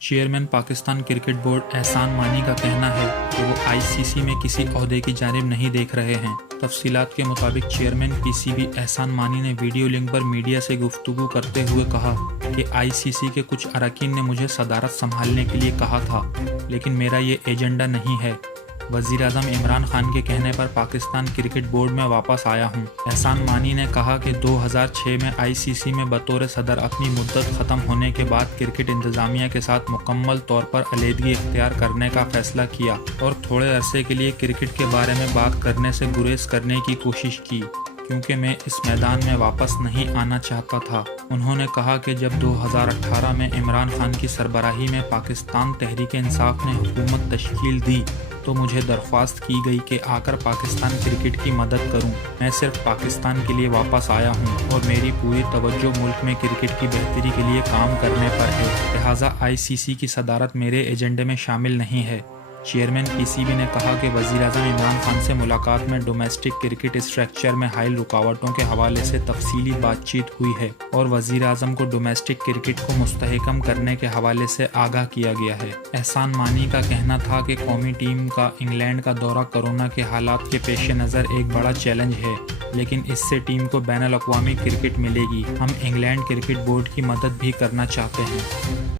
Chairman Pakistan cricket board Ehsan Mani کا کہنا ہے کہ وہ ICC میں کسی عہدے کی جانب نہیں دیکھ رہے ہیں۔ تفصیلات کے مطابق چیئرمین PCB احسان مانی نے ویڈیو لنک پر میڈیا سے گفتگو کرتے ہوئے کہا کہ ICC کے کچھ اراکین نے مجھے صدارت سنبھالنے کے لیے کہا تھا، لیکن میرا یہ ایجنڈا نہیں ہے۔ وزیراعظم عمران خان کے کہنے پر پاکستان کرکٹ بورڈ میں واپس آیا ہوں۔ احسان مانی نے کہا کہ 2006 میں ICC میں بطور صدر اپنی مدت ختم ہونے کے بعد کرکٹ انتظامیہ کے ساتھ مکمل طور پر علیحدگی اختیار کرنے کا فیصلہ کیا اور تھوڑے عرصے کے لیے کرکٹ کے بارے میں بات کرنے سے گریز کرنے کی کوشش کی، کیونکہ میں اس میدان میں واپس نہیں آنا چاہتا تھا۔ انہوں نے کہا کہ جب 2018 میں عمران خان کی سربراہی میں پاکستان تحریک انصاف نے حکومت تشکیل دی تو مجھے درخواست کی گئی کہ آ کر پاکستان کرکٹ کی مدد کروں۔ میں صرف پاکستان کے لیے واپس آیا ہوں اور میری پوری توجہ ملک میں کرکٹ کی بہتری کے لیے کام کرنے پر ہے، لہٰذا ICC کی صدارت میرے ایجنڈے میں شامل نہیں ہے۔ چیئرمین PCB نے کہا کہ وزیراعظم عمران خان سے ملاقات میں ڈومیسٹک کرکٹ اسٹرکچر میں حائل رکاوٹوں کے حوالے سے تفصیلی بات چیت ہوئی ہے اور وزیراعظم کو ڈومیسٹک کرکٹ کو مستحکم کرنے کے حوالے سے آگاہ کیا گیا ہے۔ احسان مانی کا کہنا تھا کہ قومی ٹیم کا انگلینڈ کا دورہ کورونا کے حالات کے پیش نظر ایک بڑا چیلنج ہے، لیکن اس سے ٹیم کو بین الاقوامی کرکٹ ملے گی۔ ہم انگلینڈ کرکٹ بورڈ کی مدد بھی کرنا چاہتے ہیں۔